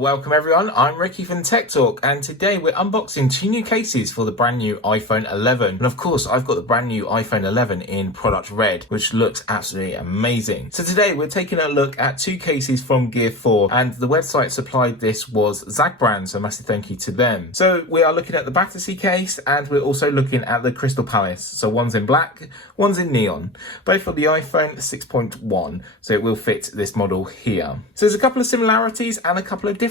Welcome everyone, I'm Ricky from Tech Talk, and today we're unboxing two new cases for the brand new iPhone 11. And of course, I've got the brand new iPhone 11 in product red, which looks absolutely amazing. So today we're taking a look at two cases from Gear4, and the website supplied this was Zag Brand, so a massive thank you to them. So we are looking at the Battersea case, and we're also looking at the Crystal Palace. So one's in black, one's in neon, both for the iPhone 6.1, so it will fit this model here. So there's a couple of similarities and a couple of differences.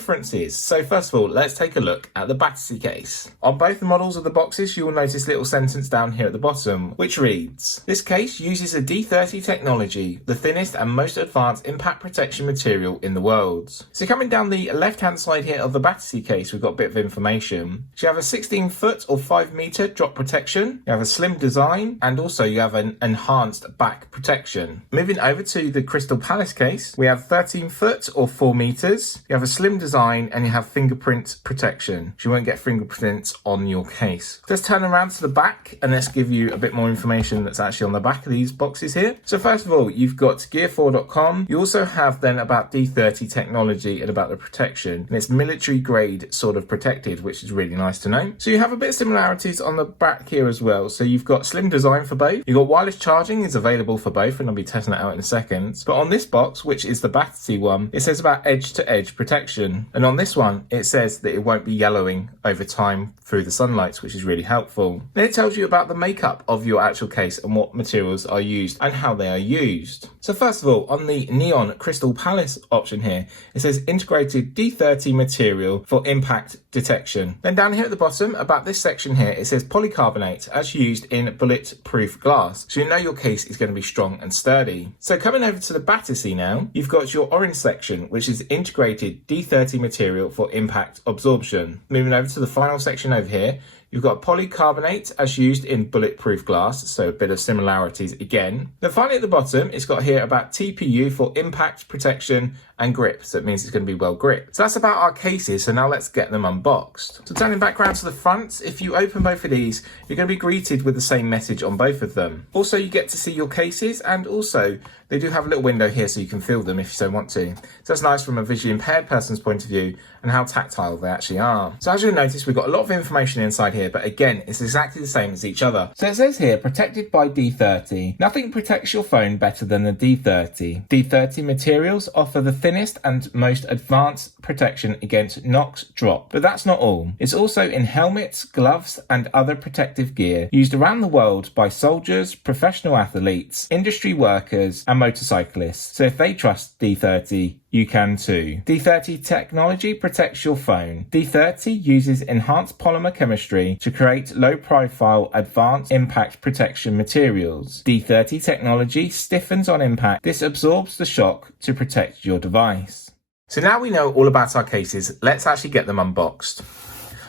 So first of all, let's take a look at the Battersea case. On both the models of the boxes, you will notice a little sentence down here at the bottom, which reads, "This case uses a D30 technology, the thinnest and most advanced impact protection material in the world." So coming down the left-hand side here of the Battersea case, we've got a bit of information. So you have a 16-foot or 5-meter drop protection, you have a slim design, and also you have an enhanced back protection. Moving over to the Crystal Palace case, we have 13-foot or 4 meters, you have a slim design, and you have fingerprint protection, so you won't get fingerprints on your case. Let's turn around to the back and let's give you a bit more information that's actually on the back of these boxes here. So first of all, you've got gear4.com. You also have then about D30 technology and about the protection, and it's military grade sort of protected, which is really nice to know. So you have a bit of similarities on the back here as well. So you've got slim design for both. You've got wireless charging is available for both, and I'll be testing that out in a second. But on this box, which is the Battersea one, it says about edge to edge protection. And on this one, it says that it won't be yellowing over time through the sunlight, which is really helpful. Then it tells you about the makeup of your actual case and what materials are used and how they are used. So first of all, on the neon Crystal Palace option here, it says integrated D30 material for impact detection. Then down here at the bottom, about this section here, it says polycarbonate as used in bulletproof glass. So you know your case is going to be strong and sturdy. So coming over to the Battersea now, you've got your orange section, which is integrated D30 material for impact absorption. Moving over to the final section over here, you've got polycarbonate as used in bulletproof glass, so a bit of similarities again. Then finally at the bottom, it's got here about TPU for impact protection and grip, so it means it's going to be well gripped. So that's about our cases, so now let's get them unboxed. So turning back around to the front, if you open both of these, you're going to be greeted with the same message on both of them. Also, you get to see your cases, and also they do have a little window here so you can feel them if you so want to. So that's nice from a visually impaired person's point of view and how tactile they actually are. So as you'll notice, we've got a lot of information inside here, but again, it's exactly the same as each other. So it says here, protected by D30. Nothing protects your phone better than the D30. D30 materials offer the thinnest and most advanced protection against knocks drop. But that's not all. It's also in helmets, gloves, and other protective gear used around the world by soldiers, professional athletes, industry workers, and motorcyclists. So if they trust D30, you can too. D30 technology protects your phone. D30 uses enhanced polymer chemistry to create low-profile, advanced impact protection materials. D30 technology stiffens on impact. This absorbs the shock to protect your device. So now we know all about our cases, let's actually get them unboxed.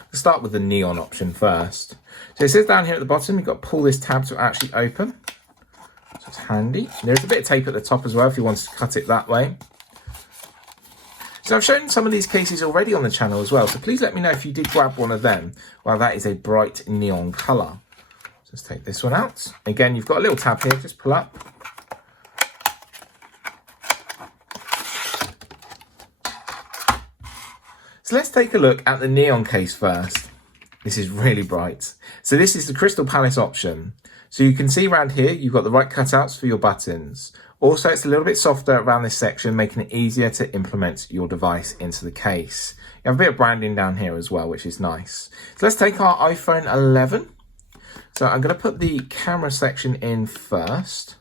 Let's start with the neon option first. So it says down here at the bottom, you've got to pull this tab to actually open. So it's handy. There's a bit of tape at the top as well if you wanted to cut it that way. So I've shown some of these cases already on the channel as well, so please let me know if you did grab one of them. Well, that is a bright neon colour. So let's take this one out. Again, you've got a little tab here, just pull up. So let's take a look at the neon case first. This is really bright. So this is the Crystal Palace option. So you can see around here, you've got the right cutouts for your buttons. Also, it's a little bit softer around this section, making it easier to implement your device into the case. You have a bit of branding down here as well, which is nice. So let's take our iPhone 11. So I'm going to put the camera section in first.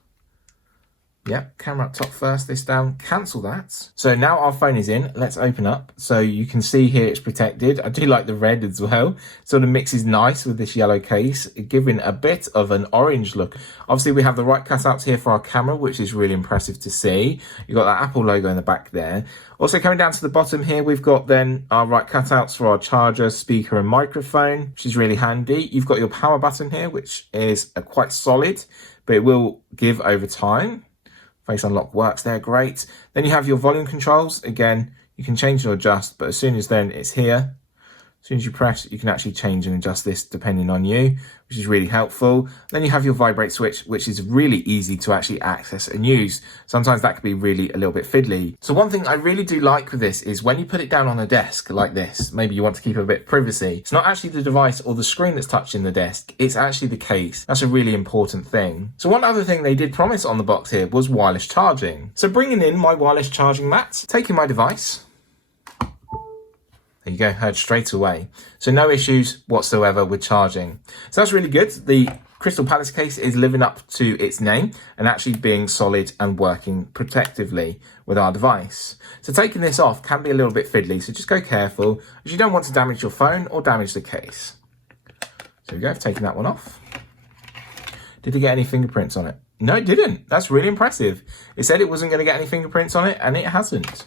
Yep, camera up top first, this down, cancel that. So now our phone is in, let's open up. So you can see here it's protected. I do like the red as well. Sort of mixes nice with this yellow case, giving a bit of an orange look. Obviously we have the right cutouts here for our camera, which is really impressive to see. You've got that Apple logo in the back there. Also coming down to the bottom here, we've got then our right cutouts for our charger, speaker and microphone, which is really handy. You've got your power button here, which is quite solid, but it will give over time. Face unlock works there, great. Then you have your volume controls. Again, you can change or adjust, but as soon as then it's here. As soon as you press, you can actually change and adjust this depending on you, which is really helpful. Then you have your vibrate switch, which is really easy to actually access and use. Sometimes that can be really a little bit fiddly. So one thing I really do like with this is when you put it down on a desk like this, maybe you want to keep a bit of privacy. It's not actually the device or the screen that's touching the desk, it's actually the case. That's a really important thing. So one other thing they did promise on the box here was wireless charging. So bringing in my wireless charging mat, taking my device, there you go, heard straight away. So no issues whatsoever with charging. So that's really good. The Crystal Palace case is living up to its name and actually being solid and working protectively with our device. So taking this off can be a little bit fiddly, so just go careful as you don't want to damage your phone or damage the case. So we go, taking that one off. Did it get any fingerprints on it? No, it didn't. That's really impressive. It said it wasn't going to get any fingerprints on it, and it hasn't.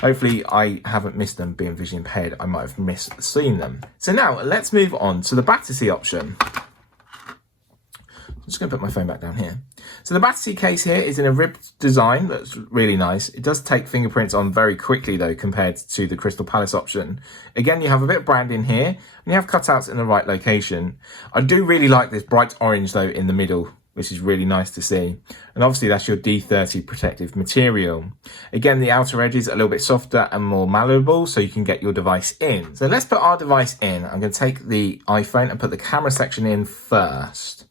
Hopefully I haven't missed them. Being visually impaired, I might have seen them. So now let's move on to the Battersea option. I'm just going to put my phone back down here. So the Battersea case here is in a ribbed design that's really nice. It does take fingerprints on very quickly though compared to the Crystal Palace option. Again, you have a bit of branding here and you have cutouts in the right location. I do really like this bright orange though in the middle, which is really nice to see. And obviously that's your D30 protective material. Again, the outer edge is a little bit softer and more malleable so you can get your device in. So let's put our device in. I'm going to take the iPhone and put the camera section in first.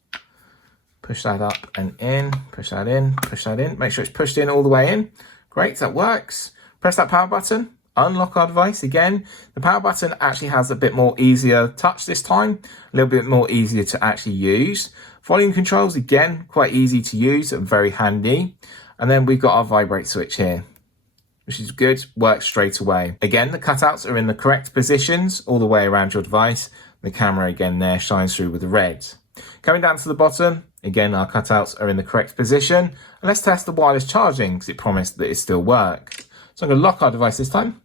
Push that up and in, push that in, push that in. Make sure it's pushed in all the way in. Great, that works. Press that power button, unlock our device again. The power button actually has a bit more easier touch this time, a little bit more easier to actually use. Volume controls, again, quite easy to use and very handy. And then we've got our vibrate switch here, which is good, works straight away. Again, the cutouts are in the correct positions all the way around your device. The camera again there shines through with the red. Coming down to the bottom, again, our cutouts are in the correct position. And let's test the wireless charging because it promised that it still works. So I'm going to lock our device this time,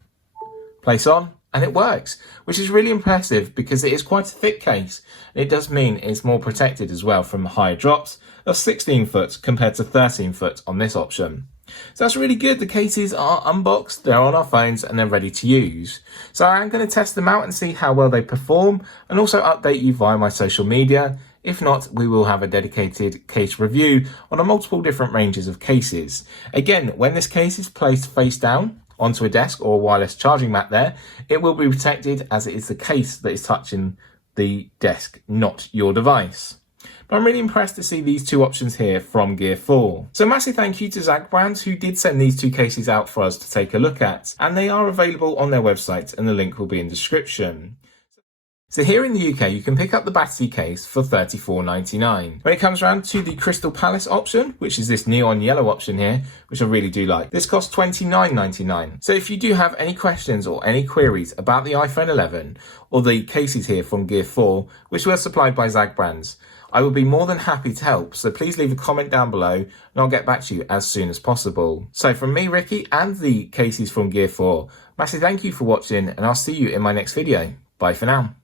place on, and it works, which is really impressive because it is quite a thick case. It does mean it's more protected as well from higher drops of 16 foot compared to 13 foot on this option. So that's really good. The cases are unboxed, they're on our phones and they're ready to use. So I'm going to test them out and see how well they perform and also update you via my social media. If not, we will have a dedicated case review on a multiple different ranges of cases. Again, when this case is placed face down onto a desk or a wireless charging mat there, it will be protected as it is the case that is touching the desk, not your device. But I'm really impressed to see these two options here from Gear4. So massive thank you to Zag Brands who did send these two cases out for us to take a look at, and they are available on their website and the link will be in the description. So here in the UK, you can pick up the Battersea case for $34.99. When it comes around to the Crystal Palace option, which is this neon yellow option here, which I really do like, this costs $29.99. So if you do have any questions or any queries about the iPhone 11 or the cases here from Gear4, which were supplied by Zag Brands, I will be more than happy to help. So please leave a comment down below and I'll get back to you as soon as possible. So from me, Ricky, and the cases from Gear4, massive thank you for watching and I'll see you in my next video. Bye for now.